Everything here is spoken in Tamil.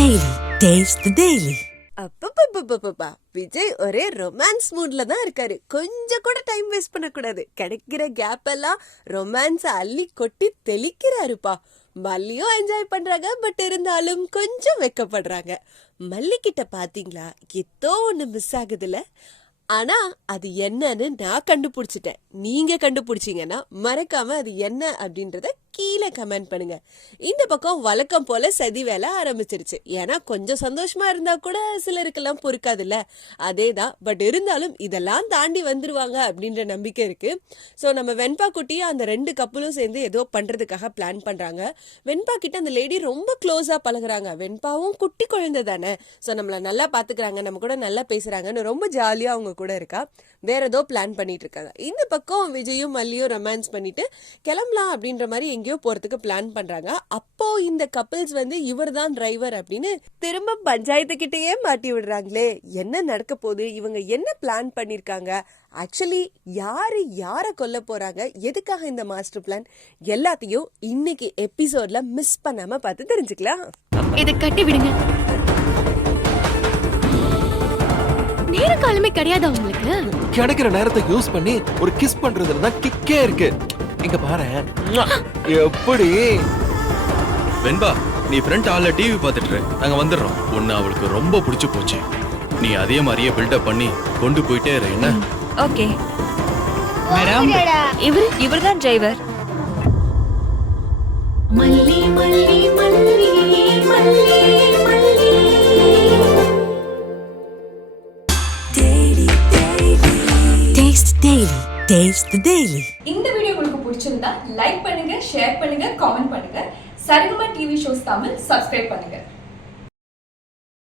Daily. Taste the Daily. அப்பப்பப்பப்பப்பா Vijay ஒரே ரொமான்ஸ் மூட்ல தான் இருக்காரு. கொஞ்சம் கூட டைம் வேஸ்ட் பண்ணக்கூடாது. கிடைக்கிற கேப் எல்லாம் ரொமான்ஸ் அள்ளி கொட்டி தெளிக்கிறாருப்பா. மல்லியும் என்ஜாய் பண்றாங்க, பட் இருந்தாலும் கொஞ்சம் வெக்கப்படுறாங்க. மல்லிகிட்ட பாத்தீங்களா, ஏதோ ஒண்ணு மிஸ் ஆகுதுல. ஆனா அது என்னன்னு நான் கண்டுபிடிச்சிட்டேன். நீங்க கண்டுபிடிச்சீங்கன்னா மறக்காம அது என்ன அப்படின்றத கீழே கமெண்ட் பண்ணுங்க. இந்த பக்கம் வழக்கம் போல சதி வேலை ஆரம்பிச்சிருச்சு. ஏன்னா கொஞ்சம் சந்தோஷமா இருந்தா கூட சிலருக்கெல்லாம் பொறுக்காதுல்ல, அதேதான். பட் இருந்தாலும் இதெல்லாம் தாண்டி வந்துருவாங்க அப்படின்ற நம்பிக்கை இருக்கு. ஸோ நம்ம வெண்பா குட்டியும் அந்த 2 கப்பலும் சேர்ந்து ஏதோ பண்றதுக்காக பிளான் பண்றாங்க. வெண்பா கிட்ட அந்த லேடி ரொம்ப க்ளோஸா பழகுறாங்க. வெண்பாவும் குட்டி குழந்தை தானே, ஸோ நம்மள நல்லா பாத்துக்கிறாங்க, நம்ம கூட நல்லா பேசுறாங்கன்னு ரொம்ப ஜாலியா அவங்க கூட இருக்கா. வேற ஏதோ பிளான் பண்ணிட்டு இருக்காங்க. இந்த பக்கம் விஜயும் மல்லியும் ரொமான்ஸ் பண்ணிட்டு கிளம்பலாம் அப்படின்ற மாதிரி எங்கேயோ போறதுக்கு பிளான் பண்றாங்க. அப்போ இந்த கப்பிள்ஸ் வந்து இவர் தான் டிரைவர் அப்படின்னு திரும்ப பஞ்சாயத்து கிட்டயே மாட்டி விடுறாங்களே. என்ன நடக்க போகுது, இவங்க என்ன பிளான் பண்ணிருக்காங்க, ஆக்சுவலி யார கொல்ல போறாங்க, எதுக்காக இந்த மாஸ்டர் பிளான், எல்லாத்தையும் இன்னைக்கு எபிசோட்ல மிஸ் பண்ணாம பார்த்து தெரிஞ்சுக்கலாம். இதை கட்டி விடுங்க. நேர காலமே கிடையாது உங்களுக்கு. கிடைக்கிற நேரத்தை யூஸ் பண்ணி ஒரு கிஸ் பண்றதுல தான் கிக்கே இருக்கு. இங்க பாரு எப்படி. வெண்பா, நீ ஃப்ரண்ட் ஹால்ல டிவி பார்த்துட்டு நாங்க வந்துடுறோம். ஒன்னு அவளுக்கு ரொம்ப பிடிச்சு போச்சு. நீ அதே மாதிரியே பில்டப் பண்ணி கொண்டு போயிட்டே இரு. என்ன? ஓகே மேடம், இவர்தான் டிரைவர். மல்லி மல்லி மல்லி மல்லி மல்லி. Daily, daily. Taste daily. Taste the daily. இந்த வீடியோ உங்களுக்கு பிடிச்சிருந்தா லைக் பண்ணுங்க, ஷேர் பண்ணுங்க, காமெண்ட் பண்ணுங்க. Saregama TV shows Tamil subscribe பண்ணுங்க.